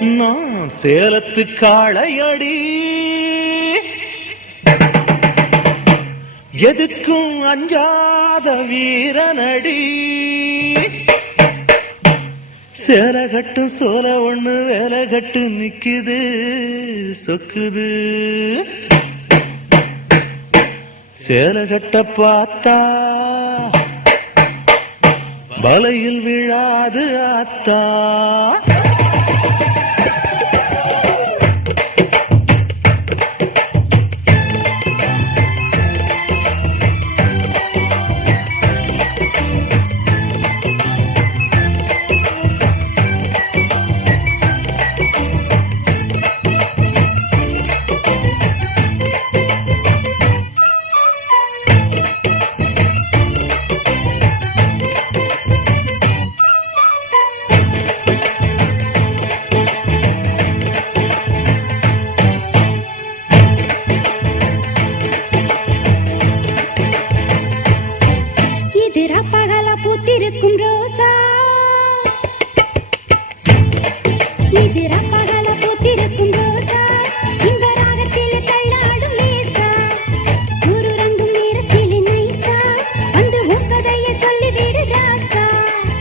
நான் சேலத்து காளையடி, எதுக்கும் அஞ்சாத வீரனடி. சேலகட்டு சோல ஒண்ணு வேலகட்டு நிக்குது சொக்குது. சேலகட்ட பார்த்தா வலையில் விழாது ஆத்தா.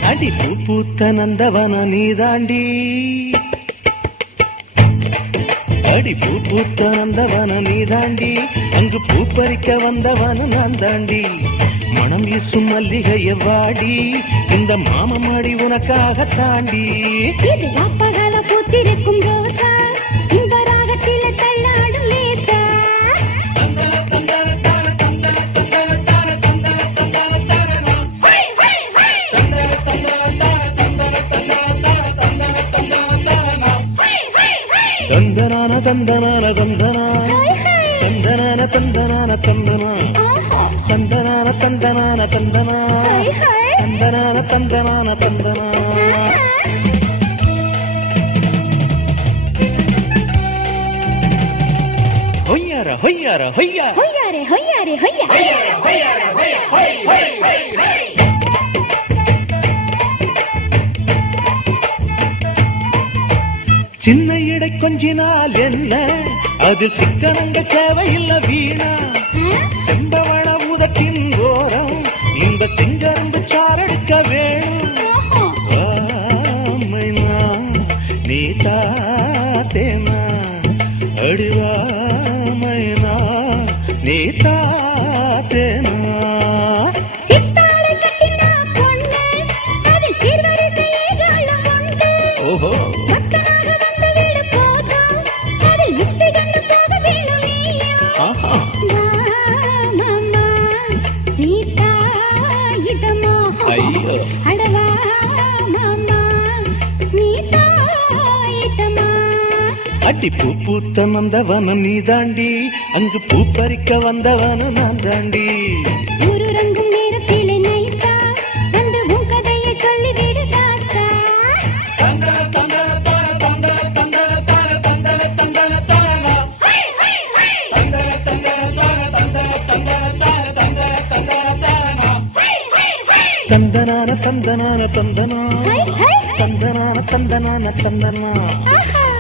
அடி பூ பூத்த நந்தவன நீதாண்டி, அடி பூ பூத்த நந்தவன நீதாண்டி, அங்கு பூ பறிக்க வந்தவன நான் தாண்டி. மனம் வீசும் மல்லிகைய வாடி, இந்த மாமமாடி உனக்காக தாண்டி. பகல பூத்திருக்கும் ரோசா, இந்த ராகத்தில தள்ளாடும் லேசா. தந்தனான தந்தனான தந்தனா, தந்தனான தந்தனான தந்தனா, தந்தனான தந்தனான தந்தனா, தந்தனான தந்தனான தந்தனா. ஹொய்யார ஹொய்யார ஹொய்யா, ஹொய்யாரே ஹொய்யாரே ஹொய்யா, ஹொய்யாரே ஹொய்யாரே ஹொய்யா, ஹொய் ஹொய் ஹொய் ஹொய். சின்ன இடை கொஞ்சினால் என்ன, அதில் சிக்கனங்க தேவையில்லை வீணா. செம்பவள உதட்டின் ஓரம் இந்த சிங்கருந்து சாரெடுக்க வேணும். நீ தாத்தேமா அடிவாமைனா, நீ தாத்தேமா. ஓஹோ ஐயோ அடி பூ பூத்த வந்தவன நீதாண்டி, அங்கு பூ பறிக்க வந்தவன நான் தாண்டி. ஒரு ரங்கும் நேரத்திலே நைசா வந்து உன் கதையை சொல்லிவிடு தாத்தா. தந்தனான தந்தனான தந்தனா, தந்தனான தந்தனான தந்தனா,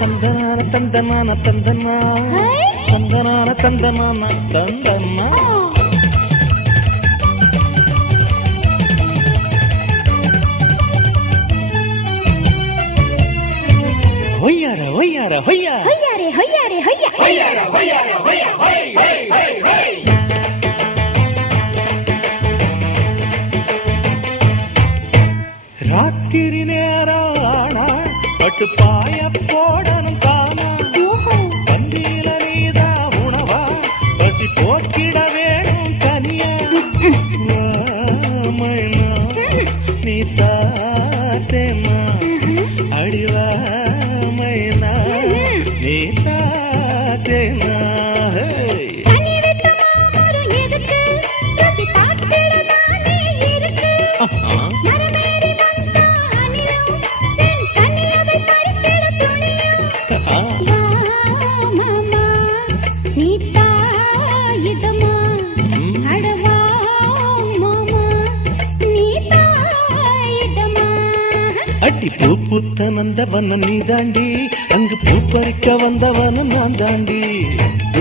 தந்தனான தந்தனான தந்தனா, தந்தனான தந்தனான தந்தனா. ஹொய்யார ஹொய்யார ஹொய்யா, ஹொய்யாரே ஹொய்யாரே ஹொய்யா, ஹொய்யார ஹொய்யார ஹொய்யா, ஹொய் ஹொய் ஹொய் ஹொய். ராத்திரி நேரானா பட்டு பாய போடணும் தாமா. கண்டில நீதா உணவா, பசி போக்கிட வேணும் கனியா. நீ தாத்தேமா அடிவாமைனா, நீ தாத்தேமா. நந்தவனம் நீ தாண்டி அங்கு பூ பறிக்க வந்தவனும் நான் தாண்டி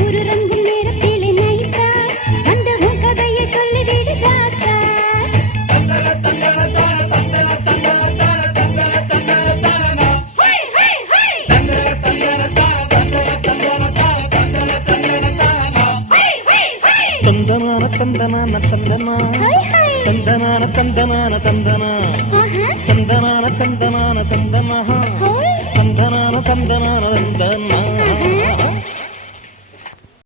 ஊருறங்கும் நேரத்திலே நைசா வந்து உன் கதையை சொல்லிவிடு ராசா. தந்தனான தந்தனான தந்தனா தந்தனான தந்தனான தந்தனா ஆஹா தந்தனான தந்தனான தந்தனா ஹோய் தந்தனான தந்தனான தந்தனா